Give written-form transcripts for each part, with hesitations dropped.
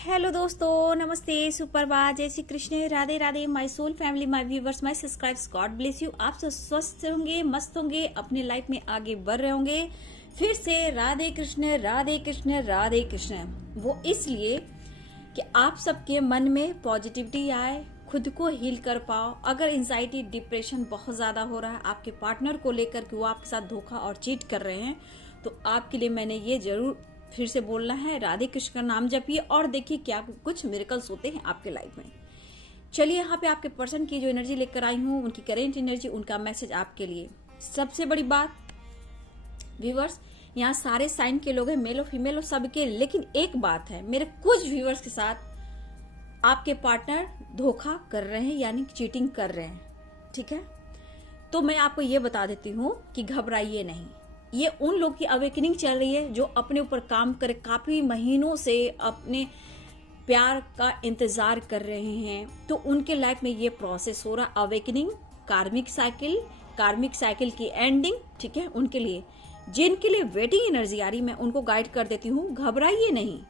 Hello दोस्तों, नमस्ते, सुप्रभात, जय Shri Krishna, Radhe Radhe, my soul family, my viewers, my subscribers, God bless you. आप सब स्वस्थ होंगे, मस्त होंगे, अपने लाइफ में आगे बढ़ रहे होंगे। फिर से राधे कृष्ण राधे कृष्ण राधे कृष्ण। वो इसलिए कि आप सबके मन में पॉजिटिविटी आए, खुद को हील कर पाओ। अगर एंजाइटी डिप्रेशन बहुत ज्यादा हो रहा है आपके पार्टनर को लेकर कि वो आपके साथ धोखा और चीट कर रहे हैं, तो आपके लिए मैंने ये जरूर फिर से बोलना है, राधे कृष्ण का नाम जपिए और देखिए क्या कुछ मिरेकल्स होते हैं आपके लाइफ में। चलिए, यहाँ पे आपके पर्सन की जो एनर्जी लेकर आई हूँ, उनकी करेंट एनर्जी, उनका मैसेज आपके लिए। सबसे बड़ी बात व्यूवर्स, यहाँ सारे साइन के लोग हैं, मेल और फीमेल और सबके, लेकिन एक बात है, मेरे कुछ व्यूवर्स के साथ आपके पार्टनर धोखा कर रहे हैं, यानी चीटिंग कर रहे हैं। ठीक है, तो मैं आपको ये बता देती हूँ कि घबराइए नहीं। ये उन लोग की अवेकनिंग चल रही है जो अपने ऊपर काम करे, काफी महीनों से अपने प्यार का इंतजार कर रहे हैं, तो उनके लाइफ में ये प्रोसेस हो रहा, अवेकनिंग, कार्मिक साइकिल की एंडिंग। ठीक है, उनके लिए जिनके लिए वेटिंग एनर्जी आ रही, मैं उनको गाइड कर देती हूँ। घबराइए नहीं।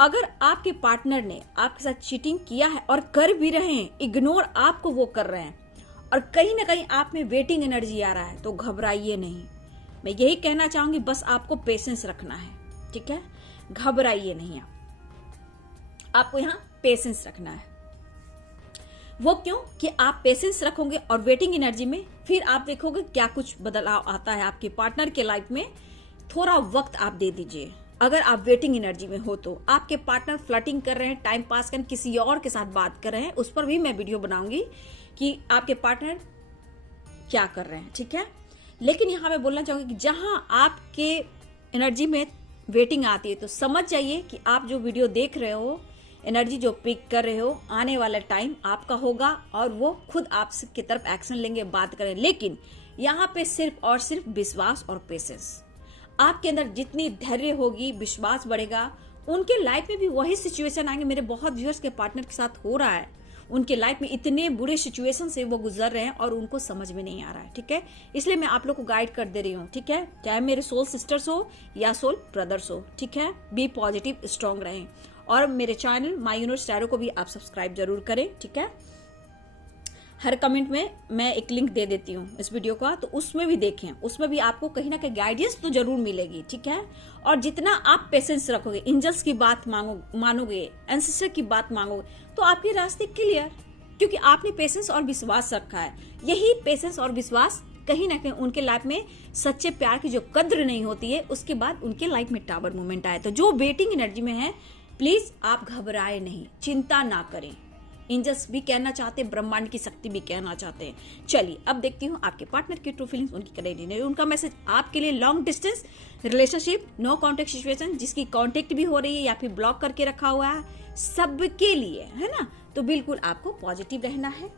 अगर आपके पार्टनर ने आपके साथ चीटिंग किया है और कर भी रहे हैं, इग्नोर आपको वो कर रहे हैं, और कहीं ना कहीं आप में वेटिंग एनर्जी आ रहा है, तो घबराइए नहीं। मैं यही कहना चाहूंगी, बस आपको पेशेंस रखना है। ठीक है, घबराइए नहीं। आपको यहाँ पेशेंस रखना है। वो क्यों कि आप पेशेंस रखोगे और वेटिंग एनर्जी में फिर आप देखोगे क्या कुछ बदलाव आता है आपके पार्टनर के लाइफ में। थोड़ा वक्त आप दे दीजिए। अगर आप वेटिंग एनर्जी में हो तो आपके पार्टनर फ्लर्टिंग कर रहे हैं, टाइम पास कर किसी और के साथ बात कर रहे हैं, उस पर भी मैं वीडियो बनाऊंगी कि आपके पार्टनर क्या कर रहे हैं। ठीक है, लेकिन यहाँ मैं बोलना चाहूंगी कि जहां आपके एनर्जी में वेटिंग आती है, तो समझ जाइए कि आप जो वीडियो देख रहे हो, एनर्जी जो पिक कर रहे हो, आने वाला टाइम आपका होगा और वो खुद आपकी तरफ एक्शन लेंगे, बात करें। लेकिन यहाँ पे सिर्फ और सिर्फ विश्वास और पेशेंस। आपके अंदर जितनी धैर्य होगी, विश्वास बढ़ेगा, उनके लाइफ में भी वही सिचुएशन आएंगे। मेरे बहुत व्यूअर्स के पार्टनर के साथ हो रहा है, उनके लाइफ में इतने बुरे सिचुएशन से वो गुजर रहे हैं और उनको समझ में नहीं आ रहा है। ठीक है, इसलिए मैं आप लोग को गाइड कर दे रही हूँ। ठीक है, चाहे मेरे सोल सिस्टर्स हो या सोल ब्रदर्स हो। ठीक है, बी पॉजिटिव, स्ट्रांग रहें। और मेरे चैनल माय यूनिवर्स टैरो को भी आप सब्सक्राइब जरूर करें। ठीक है, हर कमेंट में मैं एक लिंक दे देती हूँ इस वीडियो का, तो उसमें भी देखें, उसमें भी आपको कहीं ना कहीं गाइडेंस तो जरूर मिलेगी। ठीक है, और जितना आप पेशेंस रखोगे, एंजल्स की बात मानोगे, एंसेस्टर की बात मांगोगे, तो आपके रास्ते क्लियर, क्योंकि आपने पेशेंस और विश्वास रखा है। यही पेशेंस और विश्वास कहीं ना कहीं उनके लाइफ में सच्चे प्यार की जो कद्र नहीं होती है, उसके बाद उनके लाइफ में टावर मूवमेंट आए। तो जो वेटिंग एनर्जी में है, प्लीज आप घबराए नहीं, चिंता ना करें। एंजल्स भी कहना चाहते हैं, ब्रह्मांड की शक्ति भी कहना चाहते हैं। चलिए, अब देखती हूँ आपके पार्टनर की ट्रू फीलिंग्स, उनकी करेक्ट, उनका मैसेज आपके लिए। Long distance relationship, no contact situation, जिसकी कांटेक्ट भी हो रही है या फिर ब्लॉक करके रखा हुआ है, सबके लिए है ना, तो बिल्कुल आपको पॉजिटिव रहना है।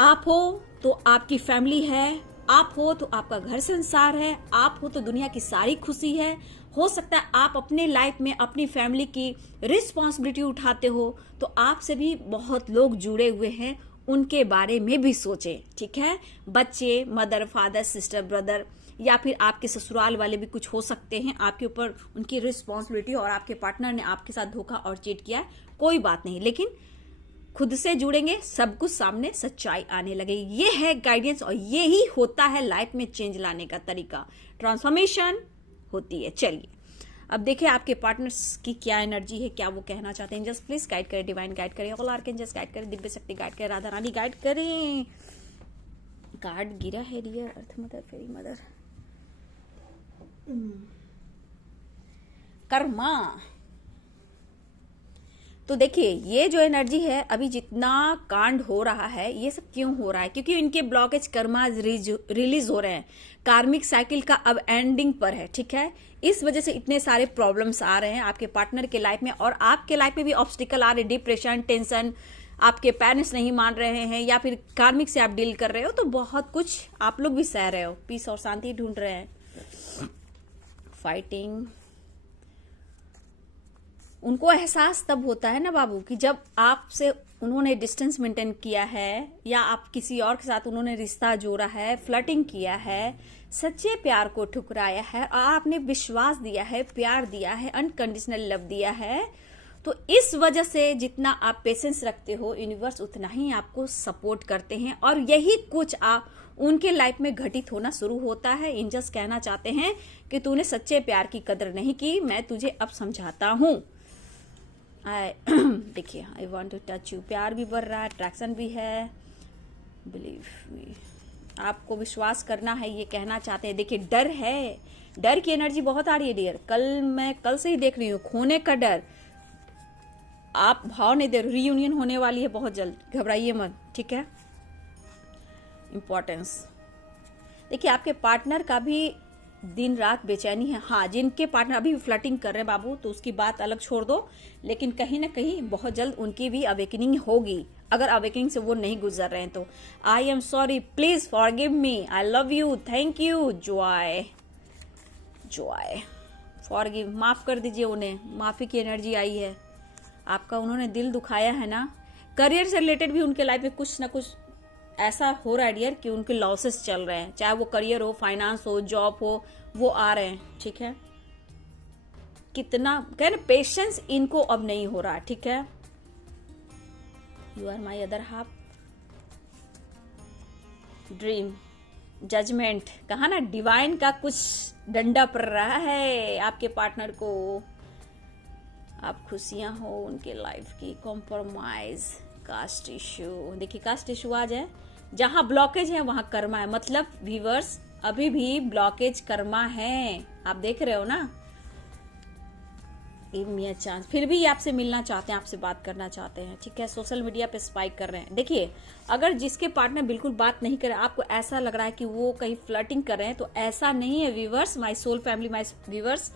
आप हो तो आपकी फैमिली है, आप हो तो आपका घर संसार है, आप हो तो दुनिया की सारी खुशी है। हो सकता है आप अपने लाइफ में अपनी फैमिली की रिस्पॉन्सिबिलिटी उठाते हो, तो आपसे भी बहुत लोग जुड़े हुए हैं, उनके बारे में भी सोचें। ठीक है, बच्चे, मदर, फादर, सिस्टर, ब्रदर, या फिर आपके ससुराल वाले भी कुछ हो सकते हैं, आपके ऊपर उनकी रिस्पॉन्सिबिलिटी, और आपके पार्टनर ने आपके साथ धोखा और चीट किया है, कोई बात नहीं, लेकिन खुद से जुड़ेंगे, सब कुछ सामने सच्चाई आने लगेगी। ये है गाइडेंस, और यही होता है लाइफ में चेंज लाने का तरीका, ट्रांसफॉर्मेशन होती है। चलिए, अब देखिए आपके पार्टनर्स की क्या एनर्जी है, क्या वो कहना चाहते हैं। एंजल्स प्लीज गाइड करें, डिवाइन गाइड करें, ऑल आर्कएंजल्स गाइड करें, दिव्य शक्ति गाइड करें, राधा रानी गाइड करें। कार्ड गिरा है, डियर अर्थ मदर, फेरी मदर, कर्मा। तो देखिए, ये जो एनर्जी है, अभी जितना कांड हो रहा है, ये सब क्यों हो रहा है? क्योंकि इनके ब्लॉकेज कर्मा रिलीज हो रहे हैं, कार्मिक साइकिल का अब एंडिंग पर है। ठीक है, इस वजह से इतने सारे प्रॉब्लम्स आ रहे हैं आपके पार्टनर के लाइफ में, और आपके लाइफ में भी ऑब्स्टिकल आ रहे हैं, डिप्रेशन, टेंशन, आपके पेरेंट्स नहीं मान रहे हैं, या फिर कार्मिक से आप डील कर रहे हो, तो बहुत कुछ आप लोग भी सह रहे हो, पीस और शांति ढूंढ रहे हैं। फाइटिंग, उनको एहसास तब होता है ना बाबू, कि जब आपसे उन्होंने डिस्टेंस मेंटेन किया है, या आप किसी और के साथ उन्होंने रिश्ता जोड़ा है, फ्लर्टिंग किया है, सच्चे प्यार को ठुकराया है, और आपने विश्वास दिया है, प्यार दिया है, अनकंडीशनल लव दिया है, तो इस वजह से जितना आप पेशेंस रखते हो, यूनिवर्स उतना ही आपको सपोर्ट करते हैं, और यही कुछ आप उनके लाइफ में घटित होना शुरू होता है। एंजल्स कहना चाहते हैं कि तूने सच्चे प्यार की कदर नहीं की, मैं तुझे अब समझाता हूँ। देखिए, I want to touch you, प्यार भी बढ़ रहा है, अट्रैक्शन भी है, बिलीव मी, आपको विश्वास करना है, ये कहना चाहते हैं। देखिए, डर है, डर की एनर्जी बहुत आ रही है डियर। मैं कल से ही देख रही हूँ, खोने का डर, आप भाव नहीं दे रहे। रीयूनियन होने वाली है बहुत जल्द, घबराइए मत, ठीक है। इंपॉर्टेंस, देखिए आपके पार्टनर का भी दिन रात बेचैनी है। हाँ, जिनके पार्टनर अभी भी फ्लर्टिंग कर रहे हैं बाबू, तो उसकी बात अलग छोड़ दो, लेकिन कहीं ना कहीं बहुत जल्द उनकी भी अवेकनिंग होगी, अगर अवेकनिंग से वो नहीं गुजर रहे हैं तो। I am sorry, please forgive me, I love you, thank you, Joy, Joy, forgive, माफ कर दीजिए उन्हें, माफी की एनर्जी आई है। आपका उन्होंने दिल दुखाया है ना। करियर से रिलेटेड भी उनके लाइफ में कुछ ना कुछ ऐसा हो रहा है डियर कि उनके लॉसेस चल रहे हैं, चाहे वो करियर हो, फाइनेंस हो, जॉब हो, वो आ रहे हैं, ठीक है। कितना कह रहे, पेशेंस इनको अब नहीं हो रहा, ठीक है। You are my other half, dream, judgement, कहा ना, डिवाइन का कुछ डंडा पड़ रहा है आपके पार्टनर को। आप खुशियां हो उनके लाइफ की, कॉम्प्रोमाइज, कास्ट इश्यू, देखिए कास्ट इश्यू आज है, जहां ब्लॉकेज है वहां कर्मा है, मतलब व्यूअर्स अभी भी ब्लॉकेज कर्मा है, आप देख रहे हो ना। गिव मी अ चांस, फिर भी ये आपसे मिलना चाहते हैं, आपसे बात करना चाहते हैं, ठीक है। सोशल मीडिया पे स्पाइक कर रहे हैं। देखिए, अगर जिसके पार्टनर बिल्कुल बात नहीं करे, आपको ऐसा लग रहा है कि वो कहीं फ्लर्टिंग कर रहे हैं, तो ऐसा नहीं है viewers, my soul family, my viewers,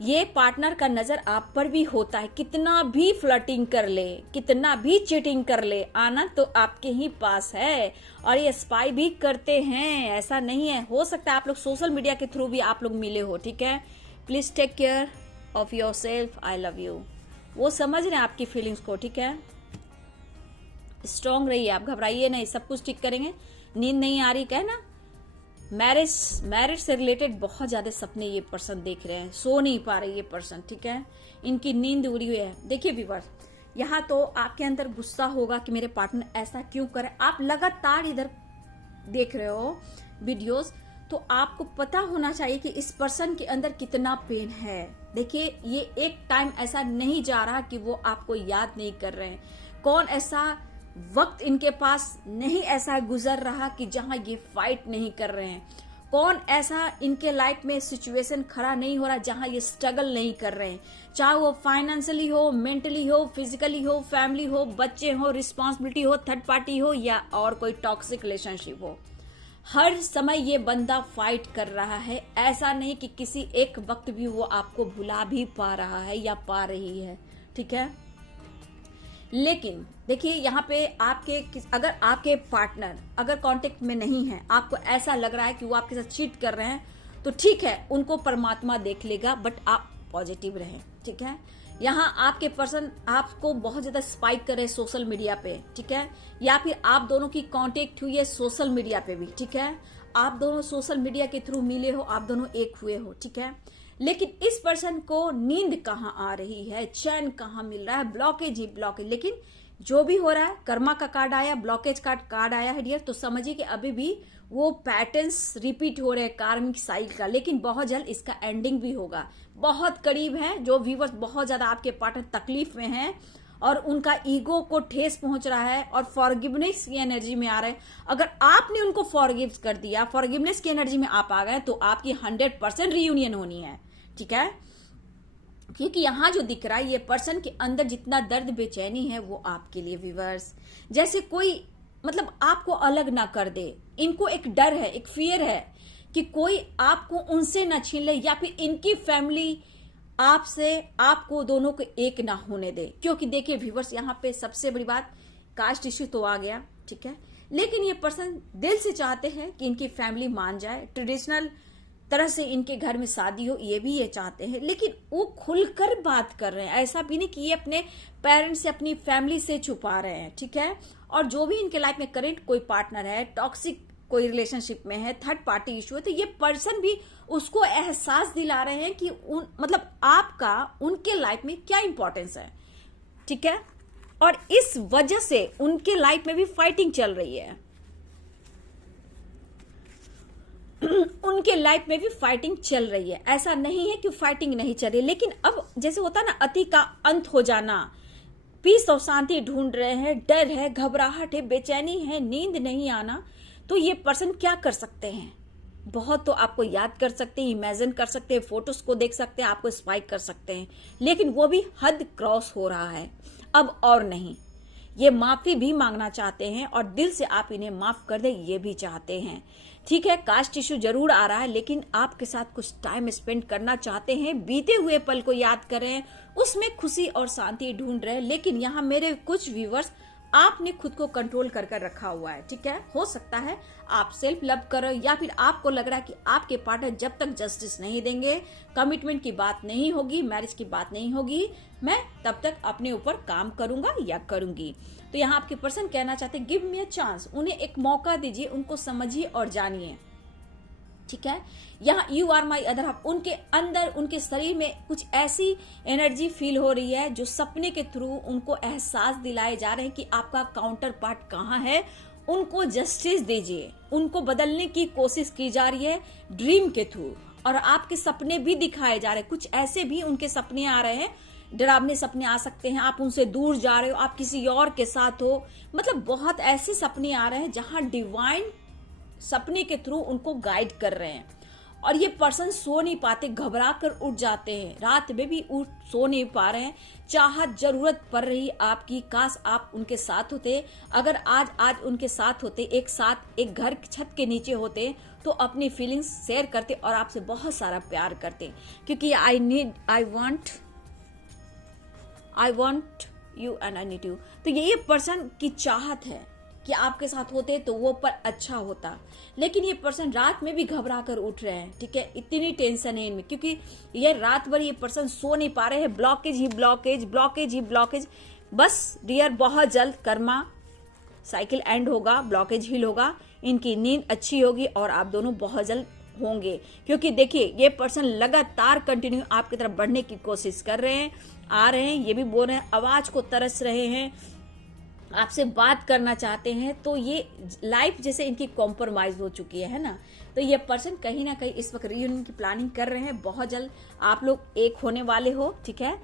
ये पार्टनर का नजर आप पर भी होता है। कितना भी फ्लर्टिंग कर ले, कितना भी चीटिंग कर ले, आनंद तो आपके ही पास है, और ये स्पाई भी करते हैं, ऐसा नहीं है। हो सकता है आप लोग सोशल मीडिया के थ्रू भी आप लोग मिले हो, ठीक है। Please take care of yourself, I love you, वो समझ रहे हैं आपकी फीलिंग्स को, ठीक है। स्ट्रांग रहिए, आप घबराइए नहीं, सब कुछ ठीक करेंगे। नींद नहीं आ रही, कहे ना, मैरिज से रिलेटेड बहुत ज्यादा सपने ये पर्सन देख रहे हैं, सो नहीं पा रहे ये पर्सन, ठीक है। इनकी नींद उड़ी हुई है। देखिए व्यूअर्स, यहाँ तो आपके अंदर गुस्सा होगा कि मेरे पार्टनर ऐसा क्यों करे। आप लगातार इधर देख रहे हो वीडियोस, तो आपको पता होना चाहिए कि इस पर्सन के अंदर कितना पेन है। देखिए, ये एक टाइम ऐसा नहीं जा रहा कि वो आपको याद नहीं कर रहे हैं। कौन ऐसा वक्त इनके पास नहीं ऐसा गुजर रहा कि जहां ये फाइट नहीं कर रहे हैं। कौन ऐसा इनके लाइफ में सिचुएशन खड़ा नहीं हो रहा जहां ये स्ट्रगल नहीं कर रहे हैं, चाहे वो फाइनेंशियली हो, मेंटली हो, फिजिकली हो, फैमिली हो, बच्चे हो, रिस्पॉन्सिबिलिटी हो, थर्ड पार्टी हो, या और कोई टॉक्सिक रिलेशनशिप हो। हर समय ये बंदा फाइट कर रहा है। ऐसा नहीं कि किसी एक वक्त भी वो आपको भुला भी पा रहा है या पा रही है, ठीक है। लेकिन देखिए, यहाँ पे अगर आपके पार्टनर अगर कांटेक्ट में नहीं है, आपको ऐसा लग रहा है कि वो आपके साथ चीट कर रहे हैं, तो ठीक है, उनको परमात्मा देख लेगा, बट आप पॉजिटिव रहें, ठीक है। यहाँ आपके पर्सन आपको बहुत ज्यादा स्पाइक करे सोशल मीडिया पे, ठीक है, या फिर आप दोनों की कांटेक्ट हुई है सोशल मीडिया पे भी, ठीक है। आप दोनों सोशल मीडिया के थ्रू मिले हो, आप दोनों एक हुए हो, ठीक है। लेकिन इस पर्सन को नींद कहाँ आ रही है, चैन कहाँ मिल रहा है, ब्लॉकेज ही ब्लॉकेज। लेकिन जो भी हो रहा है, कर्मा का कार्ड आया, ब्लॉकेज का कार्ड आया है डियर, तो समझिए कि अभी भी वो पैटर्न्स रिपीट हो रहे हैं कार्मिक साइकिल का, लेकिन बहुत जल्द इसका एंडिंग भी होगा, बहुत करीब है। जो व्यूवर्स बहुत ज्यादा आपके पार्टनर तकलीफ में हैं और उनका ईगो को ठेस पहुंच रहा है और फॉरगिवनेस की एनर्जी में आ रहे हैं, अगर आपने उनको फॉरगिव कर दिया, फॉरगिवनेस की एनर्जी में आप आ गए, तो आपकी 100% रीयूनियन होनी है, ठीक है। क्योंकि यहां जो दिख रहा है, ये पर्सन के अंदर जितना दर्द बेचैनी है, वो आपके लिए व्यूअर्स जैसे कोई मतलब आपको अलग ना कर दे। इनको एक डर है, एक फियर है कि कोई आपको उनसे ना छीन ले, या फिर इनकी फैमिली आपसे आपको दोनों को एक ना होने दे। क्योंकि देखिए व्यूअर्स, यहाँ पे सबसे बड़ी बात, कास्ट इश्यू तो आ गया, ठीक है, लेकिन ये पर्सन दिल से चाहते हैं कि इनकी फैमिली मान जाए, ट्रेडिशनल तरह से इनके घर में शादी हो, ये भी ये चाहते हैं। लेकिन वो खुलकर बात कर रहे हैं, ऐसा भी नहीं कि ये अपने पेरेंट्स से, अपनी फैमिली से छुपा रहे हैं, ठीक है। और जो भी इनके लाइफ में करंट कोई पार्टनर है, टॉक्सिक कोई रिलेशनशिप में है, थर्ड पार्टी इशू है, तो ये पर्सन भी उसको एहसास दिला रहे हैं कि मतलब आपका उनके लाइफ में क्या इंपॉर्टेंस है, ठीक है। और इस वजह से उनके लाइफ में भी फाइटिंग चल रही है, उनके लाइफ में भी फाइटिंग चल रही है। ऐसा नहीं है कि फाइटिंग नहीं चल रही, लेकिन अब जैसे होता है ना, अति का अंत हो जाना, पीस और शांति ढूंढ रहे हैं, डर है, घबराहट है, बेचैनी है, नींद नहीं आना, तो ये पर्सन क्या कर सकते हैं? बहुत तो आपको याद कर सकते हैं, इमेजिन कर सकते हैं, फोटोज को देख सकते हैं, आपको स्पाइक कर सकते हैं, लेकिन वो भी हद क्रॉस हो रहा है अब और नहीं। ये माफी भी मांगना चाहते हैं और दिल से आप इन्हें माफ कर दे ये भी चाहते हैं, ठीक है। कास्ट इशू जरूर आ रहा है, लेकिन आपके साथ कुछ टाइम स्पेंड करना चाहते हैं, बीते हुए पल को याद कर रहे हैं, उसमें खुशी और शांति ढूंढ रहे हैं। लेकिन यहाँ मेरे कुछ व्यूवर्स, आपने खुद को कंट्रोल कर रखा हुआ है, ठीक है। हो सकता है आप सेल्फ लव करो, या फिर आपको लग रहा है कि आपके पार्टनर जब तक जस्टिस नहीं देंगे, कमिटमेंट की बात नहीं होगी, मैरिज की बात नहीं होगी, मैं तब तक अपने ऊपर काम करूंगा या करूंगी। तो यहाँ आपके पर्सन कहना चाहते हैं, गिव मी अ चांस, उन्हें एक मौका दीजिए, उनको समझिए और जानिए, ठीक है। यहाँ you are my other half, उनके अंदर, उनके शरीर में कुछ ऐसी एनर्जी फील हो रही है जो सपने के थ्रू उनको एहसास दिलाए जा रहे हैं कि आपका काउंटर पार्ट कहाँ है, उनको जस्टिस दीजिए। उनको बदलने की कोशिश की जा रही है ड्रीम के थ्रू, और आपके सपने भी दिखाए जा रहे हैं, कुछ ऐसे भी उनके सपने आ रहे हैं, डरावने सपने आ सकते हैं, आप उनसे दूर जा रहे हो, आप किसी और के साथ हो, मतलब बहुत ऐसे सपने आ रहे हैं जहां डिवाइन सपने के थ्रू उनको गाइड कर रहे हैं। और ये पर्सन सो नहीं पाते, घबरा कर उठ जाते हैं, रात में भी सो नहीं पा रहे हैं, चाहत जरूरत पड़ रही आपकी, काश आप उनके साथ होते, अगर आज उनके साथ होते, एक साथ एक घर छत के नीचे होते, तो अपनी फीलिंग्स शेयर करते और आपसे बहुत सारा प्यार करते, क्योंकि आई want you and I need you. तो ये पर्सन की चाहत है कि आपके साथ होते तो वो पर अच्छा होता, लेकिन ये पर्सन रात में भी घबरा कर उठ रहे हैं, ठीक है। इतनी टेंशन है इनमें, क्योंकि ये रात भर ये पर्सन सो नहीं पा रहे हैं, ब्लॉकेज ही ब्लॉकेज, ब्लॉकेज ही ब्लॉकेज। बस डियर, बहुत जल्द कर्मा साइकिल एंड होगा, ब्लॉकेज हील होगा, इनकी नींद अच्छी होगी और आप दोनों बहुत जल्द होंगे। क्योंकि देखिए, ये पर्सन लगातार कंटिन्यू आपकी तरफ बढ़ने की कोशिश कर रहे हैं, आ रहे हैं, ये भी बोल रहे हैं, आवाज को तरस रहे हैं, आपसे बात करना चाहते हैं। तो ये लाइफ जैसे इनकी कॉम्प्रोमाइज हो चुकी है ना, तो ये पर्सन कहीं ना कहीं इस वक्त रियूनियन की प्लानिंग कर रहे हैं। बहुत जल्द आप लोग एक होने वाले हो, ठीक है।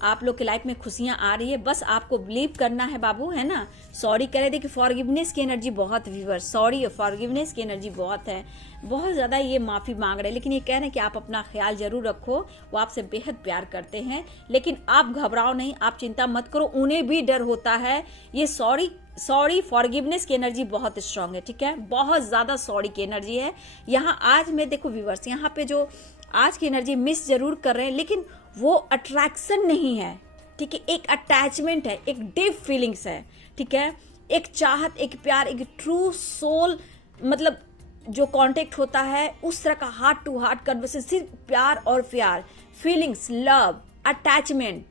आप लोग की लाइफ में खुशियां आ रही है, बस आपको बिलीव करना है बाबू, है ना। सॉरी कह रहे थे कि फॉरगिवनेस की एनर्जी बहुत, व्यूअर सॉरी, फॉरगिवनेस की एनर्जी बहुत है, बहुत ज्यादा ये माफी मांग रहे हैं, लेकिन ये कह रहे हैं कि आप अपना ख्याल जरूर रखो, वो आपसे बेहद प्यार करते हैं, लेकिन आप घबराओ नहीं, आप चिंता मत करो, उन्हें भी डर होता है। ये सॉरी फॉरगिवनेस की एनर्जी बहुत स्ट्रांग है, ठीक है, बहुत ज्यादा सॉरी की एनर्जी है। यहाँ आज में देखो व्यूअर्स, यहाँ पे जो आज की एनर्जी मिस जरूर कर रहे हैं, लेकिन वो अट्रैक्शन नहीं है, ठीक है, एक अटैचमेंट है, एक डीप फीलिंग्स है, ठीक है, एक चाहत, एक प्यार, एक ट्रू सोल, मतलब जो कांटेक्ट होता है उस तरह का हार्ट टू हार्ट कन्वर्सेशन, सिर्फ प्यार और प्यार, फीलिंग्स, लव, अटैचमेंट।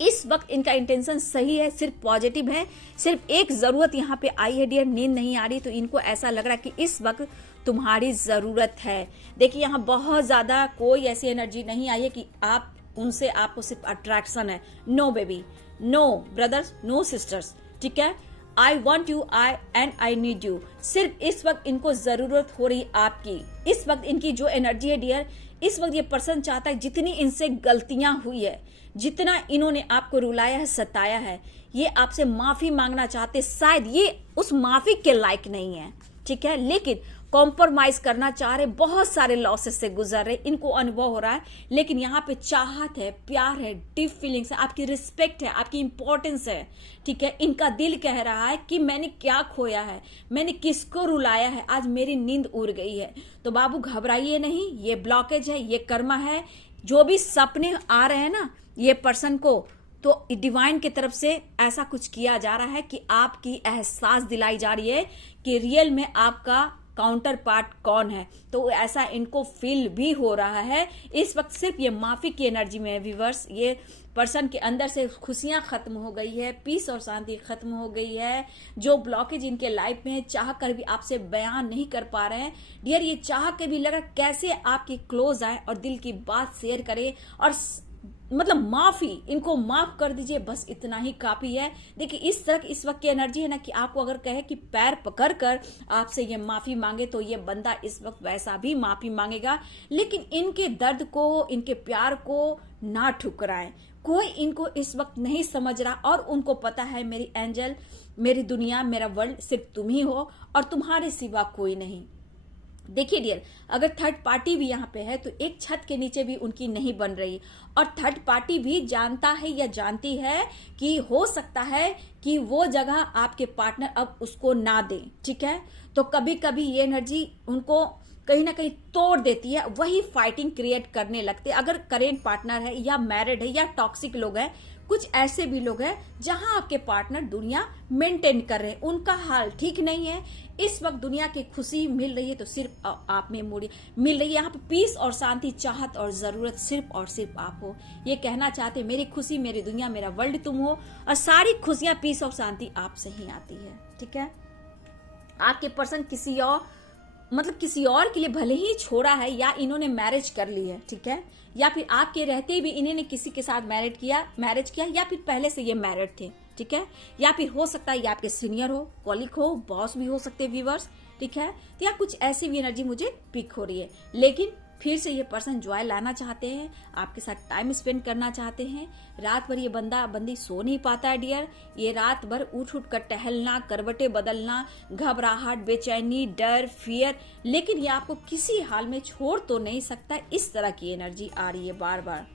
इस वक्त इनका इंटेंशन सही है, सिर्फ पॉजिटिव है। सिर्फ एक जरूरत यहाँ पे आई है डियर, नींद नहीं आ रही, तो इनको ऐसा लग रहा है कि इस वक्त तुम्हारी जरूरत है। देखिए, यहाँ बहुत ज्यादा कोई ऐसी एनर्जी नहीं आई है कि आप उनसे, आपको सिर्फ अट्रैक्शन है। No baby, no brothers, no sisters, ठीक है। I want you, I need you. सिर्फ इस वक्त इनको जरूरत हो रही आपकी। इस वक्त इनकी जो एनर्जी है डियर, इस वक्त ये पर्सन चाहता है जितनी इनसे गलतियां हुई है, जितना इन्होंने आपको रुलाया है, सताया है, ये आपसे माफी मांगना चाहते। शायद ये उस माफी के लायक नहीं है, ठीक है, लेकिन कॉम्प्रोमाइज करना चाह रहे, बहुत सारे लॉसेस से गुजर रहे, इनको अनुभव हो रहा है, लेकिन यहाँ पे चाहत है, प्यार है, डीप फीलिंग्स है, आपकी रिस्पेक्ट है, आपकी इंपॉर्टेंस है, ठीक है। इनका दिल कह रहा है कि मैंने क्या खोया है, मैंने किसको रुलाया है, आज मेरी नींद उड़ गई है। तो बाबू घबराइए नहीं, ये ब्लॉकेज है, ये कर्मा है। जो भी सपने आ रहे हैं ना ये पर्सन को, तो डिवाइन की तरफ से ऐसा कुछ किया जा रहा है कि आपकी एहसास दिलाई जा रही है कि रियल में आपका काउंटर पार्ट कौन है। तो ऐसा इनको फील भी हो रहा है इस वक्त। सिर्फ ये माफी की एनर्जी में है व्यूवर्स। ये पर्सन के अंदर से खुशियां खत्म हो गई है, पीस और शांति खत्म हो गई है। जो ब्लॉकेज इनके लाइफ में है, चाह कर भी आपसे बयान नहीं कर पा रहे हैं डियर। ये चाह के भी लगा कैसे आपके क्लोज आए और दिल की बात शेयर करें और मतलब माफी, इनको माफ कर दीजिए, बस इतना ही काफी है। देखिए इस तरह इस वक्त की एनर्जी है ना कि आपको अगर कहे कि पैर पकड़ कर आपसे ये माफी मांगे तो ये बंदा इस वक्त वैसा भी माफी मांगेगा। लेकिन इनके दर्द को, इनके प्यार को ना ठुकराएं। कोई इनको इस वक्त नहीं समझ रहा और उनको पता है मेरी एंजल, मेरी दुनिया, मेरा वर्ल्ड सिर्फ तुम ही हो और तुम्हारे सिवा कोई नहीं। देखिए डियर, अगर थर्ड पार्टी भी यहाँ पे है तो एक छत के नीचे भी उनकी नहीं बन रही और थर्ड पार्टी भी जानता है या जानती है कि हो सकता है कि वो जगह आपके पार्टनर अब उसको ना दे। ठीक है, तो कभी कभी ये एनर्जी उनको कहीं ना कहीं तोड़ देती है, वही फाइटिंग क्रिएट करने लगते। अगर करेंट पार्टनर है या मैरिड है या टॉक्सिक लोग हैं, कुछ ऐसे भी लोग हैं जहां आपके पार्टनर दुनिया मेंटेन कर रहे हैं, उनका हाल ठीक नहीं है। इस वक्त दुनिया की खुशी मिल रही है तो सिर्फ आप में मिल रही है। यहाँ पे पीस और शांति, चाहत और जरूरत सिर्फ और सिर्फ आप हो। ये कहना चाहते मेरी खुशी, मेरी दुनिया, मेरा वर्ल्ड तुम हो और सारी खुशियां, पीस और शांति आपसे ही आती है। ठीक है, आपके पर्सन किसी और मतलब किसी और के लिए भले ही छोड़ा है या इन्होंने मैरिज कर ली है, ठीक है, या फिर आपके रहते भी इन्होंने किसी के साथ मैरिज किया या फिर पहले से ये मैरिड थे। ठीक है, या फिर हो सकता है ये आपके सीनियर हो, कॉलिग हो, बॉस भी हो सकते हैं व्यूवर्स। ठीक है, तो या कुछ ऐसी भी एनर्जी मुझे पिक हो रही है। लेकिन फिर से ये पर्सन जॉय लाना चाहते हैं, आपके साथ टाइम स्पेंड करना चाहते हैं। रात भर ये बंदी सो नहीं पाता है डियर। ये रात भर उठ कर टहलना, करवटें बदलना, घबराहट, बेचैनी, डर, फियर, लेकिन ये आपको किसी हाल में छोड़ तो नहीं सकता। इस तरह की एनर्जी आ रही है बार बार।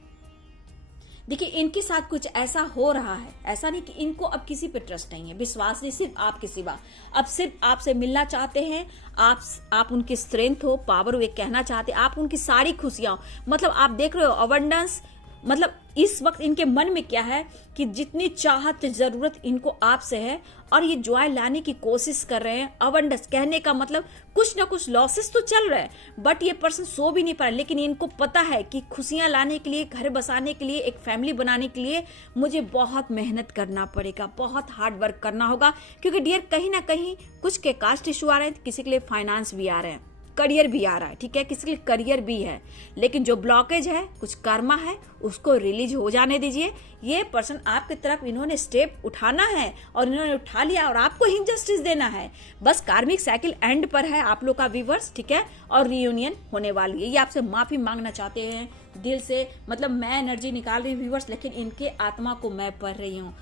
देखिए इनके साथ कुछ ऐसा हो रहा है, ऐसा नहीं कि इनको अब किसी पे ट्रस्ट नहीं है, विश्वास नहीं, सिर्फ आपके सिवा। अब सिर्फ आपसे मिलना चाहते हैं, आप उनकी स्ट्रेंथ हो, पावर हो, ये कहना चाहते हैं, आप उनकी सारी खुशियां हो। मतलब आप देख रहे हो अबंडेंस, मतलब इस वक्त इनके मन में क्या है कि जितनी चाहत, जरूरत इनको आपसे है और ये जॉय लाने की कोशिश कर रहे हैं। अबंडेंस कहने का मतलब कुछ ना कुछ लॉसेस तो चल रहे हैं, बट ये पर्सन सो भी नहीं पा रहा। लेकिन इनको पता है कि खुशियां लाने के लिए, घर बसाने के लिए, एक फैमिली बनाने के लिए मुझे बहुत मेहनत करना पड़ेगा, बहुत हार्ड वर्क करना होगा। क्योंकि डियर कहीं ना कहीं कुछ के कास्ट इशू आ रहे हैं, किसी के लिए फाइनेंस भी आ रहे हैं, करियर भी आ रहा है। ठीक है, किसी के लिए करियर भी है, लेकिन जो ब्लॉकेज है, कुछ कर्मा है, उसको रिलीज हो जाने दीजिए। ये पर्सन आपकी तरफ इन्होंने स्टेप उठाना है और इन्होंने उठा लिया और आपको ही जस्टिस देना है। बस कार्मिक साइकिल एंड पर है आप लोग का व्यूअर्स। ठीक है, और रियूनियन होने वाली है। ये आपसे माफी मांगना चाहते हैं दिल से। मतलब मैं एनर्जी निकाल रही हूँ व्यूअर्स, लेकिन इनके आत्मा को मैं पढ़ रही हूँ।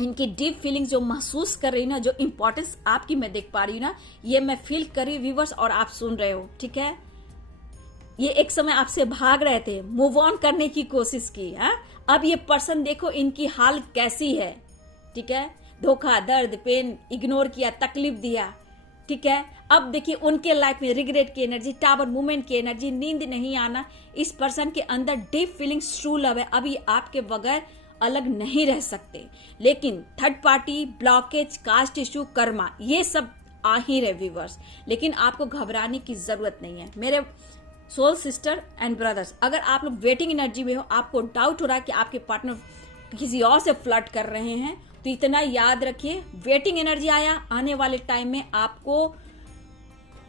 इनकी डीप फीलिंग्स जो महसूस कर रही ना, जो इंपॉर्टेंस आपकी मैं देख पा रही हूँ ना, ये मैं फील कर रही हूँ व्यूवर्स, और आप सुन रहे हो। ठीक है, ये एक समय आपसे भाग रहे थे, मूव ऑन करने की कोशिश की है। अब ये पर्सन देखो इनकी हाल कैसी है। ठीक है, धोखा, दर्द, पेन, इग्नोर किया, तकलीफ दिया। ठीक है, अब देखिए उनके लाइफ में रिग्रेट की एनर्जी, टावर मूवमेंट की एनर्जी, नींद नहीं आना। इस पर्सन के अंदर डीप फीलिंग्स, ट्रू लव है। अभी आपके बगैर अलग नहीं रह सकते। लेकिन third party, blockage, caste issue, karma, ये सब आ ही रहे व्यूअर्स। लेकिन आपको घबराने की जरूरत नहीं है मेरे सोल सिस्टर एंड ब्रदर्स। अगर आप लोग वेटिंग एनर्जी में हो, आपको डाउट हो रहा है कि आपके पार्टनर किसी और से फ्लर्ट कर रहे हैं, तो इतना याद रखिए, वेटिंग एनर्जी आया, आने वाले टाइम में आपको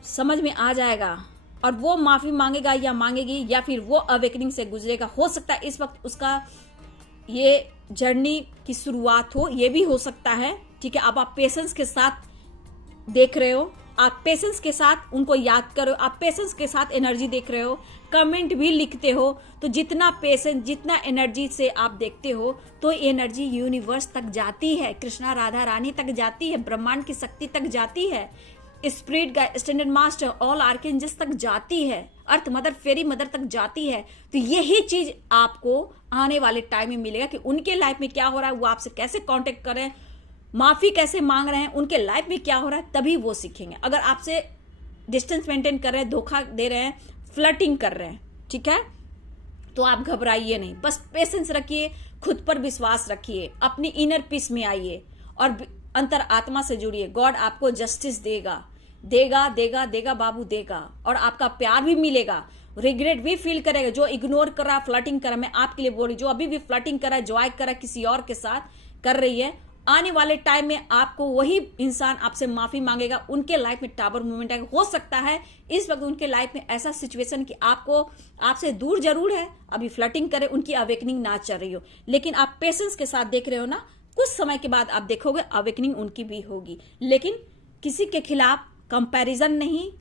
समझ में आ जाएगा और वो माफी मांगेगा या मांगेगी, या फिर वो अवेकनिंग से गुजरेगा। हो सकता है इस वक्त उसका ये जर्नी की शुरुआत हो, ये भी हो सकता है। ठीक है, अब आप पेशेंस के साथ देख रहे हो, आप पेशेंस के साथ उनको याद करो, आप पेशेंस के साथ एनर्जी देख रहे हो, कमेंट भी लिखते हो। तो जितना पेशेंस, जितना एनर्जी से आप देखते हो, तो एनर्जी यूनिवर्स तक जाती है, कृष्णा राधा रानी तक जाती है, ब्रह्मांड की शक्ति तक जाती है, स्पिरिट का स्टैंडर्ड मास्टर, ऑल आर्कएंजल्स तक जाती है, अर्थ मदर, फेरी मदर तक जाती है। तो यही चीज आपको आने वाले टाइम में मिलेगा कि उनके लाइफ में क्या हो रहा है, वो आपसे कैसे कांटेक्ट कर रहे हैं, माफी कैसे मांग रहे हैं, उनके लाइफ में क्या हो रहा है, तभी वो सीखेंगे। अगर आपसे डिस्टेंस मेंटेन कर रहे हैं, धोखा दे रहे हैं, फ्लर्टिंग कर रहे हैं, ठीक है, तो आप घबराइए नहीं, बस पेशेंस रखिए, खुद पर विश्वास रखिए, अपनी इनर पीस में आइए और अंतर आत्मा से जुड़िए। गॉड आपको जस्टिस देगा। देगा देगा देगा बाबू देगा, और आपका प्यार भी मिलेगा, रिग्रेट भी फील करेगा। जो इग्नोर कर रहा, फ्लर्टिंग कर रहा, मैं आपके लिए बोल रही, जो अभी भी फ्लर्टिंग कर रहा है, जॉय कर रहा है, किसी और के साथ कर रही है, आने वाले टाइम में आपको वही इंसान आपसे माफी मांगेगा। उनके लाइफ में टावर मूवमेंट आएगा। हो सकता है इस वक्त उनके लाइफ में ऐसा सिचुएशन कि आपको आपसे दूर जरूर है, अभी फ्लर्टिंग करे, उनकी अवेकनिंग ना चल रही हो, लेकिन आप पेशेंस के साथ देख रहे हो ना, कुछ समय के बाद आप देखोगे अवेकनिंग उनकी भी होगी। लेकिन किसी के खिलाफ कंपैरिजन नहीं,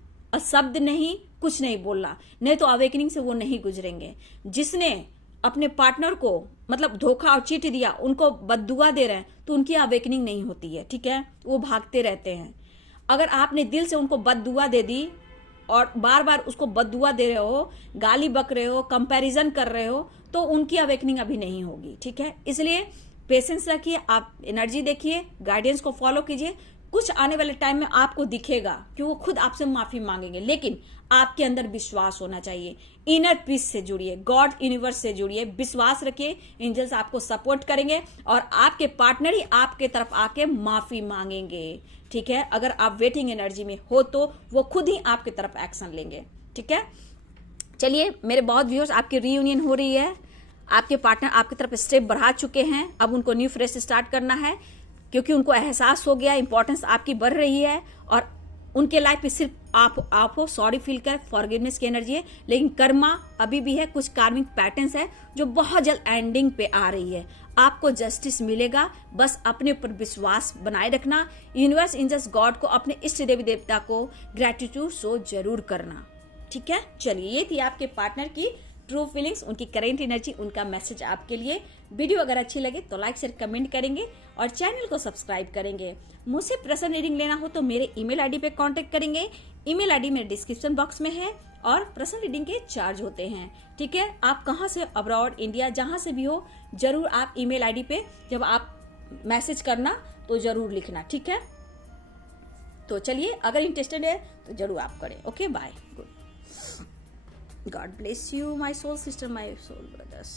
शब्द नहीं, कुछ नहीं बोलना, नहीं तो अवेकनिंग से वो नहीं गुजरेंगे। जिसने अपने पार्टनर को मतलब धोखा और चीट दिया, उनको बद्दुआ दे रहे हैं, तो उनकी अवेकनिंग नहीं होती है, ठीक है, वो भागते रहते हैं। अगर आपने दिल से उनको बद्दुआ दे दी और बार बार उसको बद्दुआ दे रहे हो, गाली बक रहे हो, कंपैरिजन कर रहे हो, तो उनकी अवेकनिंग अभी नहीं होगी, ठीक है। इसलिए पेशेंस रखिए, आप एनर्जी देखिए, गाइडेंस को फॉलो कीजिए। कुछ आने वाले टाइम में आपको दिखेगा कि वो खुद आपसे माफी मांगेंगे, लेकिन आपके अंदर विश्वास होना चाहिए। इनर पीस से जुड़िए, गॉड यूनिवर्स से जुड़िए, विश्वास रखिए, एंजल्स आपको सपोर्ट करेंगे और आपके पार्टनर ही आपके तरफ आके माफी मांगेंगे, ठीक है। अगर आप वेटिंग एनर्जी में हो तो वो खुद ही आपके तरफ एक्शन लेंगे, ठीक है। चलिए मेरे बहुत व्यूअर्स, आपकी रीयूनियन हो रही है, आपके पार्टनर आपकी तरफ स्टेप बढ़ा चुके हैं, अब उनको न्यू फ्रेश स्टार्ट करना है, क्योंकि उनको एहसास हो गया, इंपॉर्टेंस आपकी बढ़ रही है और उनके लाइफ में सिर्फ आप हो। सॉरी फील कर, फॉरगिवनेस की एनर्जी है, लेकिन कर्मा अभी भी है, कुछ कार्मिक पैटर्न्स है जो बहुत जल्द एंडिंग पे आ रही है। आपको जस्टिस मिलेगा, बस अपने ऊपर विश्वास बनाए रखना। यूनिवर्स, एंजल्स, गॉड को, अपने इष्ट देवी देवता को ग्रेटिट्यूड शो जरूर करना, ठीक है। चलिए, ये थी आपके पार्टनर की ट्रू फीलिंग्स, उनकी करेंट एनर्जी, उनका मैसेज आपके लिए। वीडियो अगर अच्छी लगे तो लाइक शेयर कमेंट करेंगे और चैनल को सब्सक्राइब करेंगे। मुझसे पर्सनल रीडिंग लेना हो तो मेरे ईमेल आईडी पे कांटेक्ट करेंगे। ईमेल आईडी मेरे डिस्क्रिप्शन बॉक्स में है और पर्सनल रीडिंग के चार्ज होते हैं, ठीक है। आप कहाँ से, अब्रॉड, इंडिया, जहां से भी हो, जरूर आप ईमेल आईडी पे जब आप मैसेज करना तो जरूर लिखना, ठीक है। तो चलिए, अगर इंटरेस्टेड है तो जरूर आप करें। Okay, bye, good, God bless you, my soul sister, my soul brothers.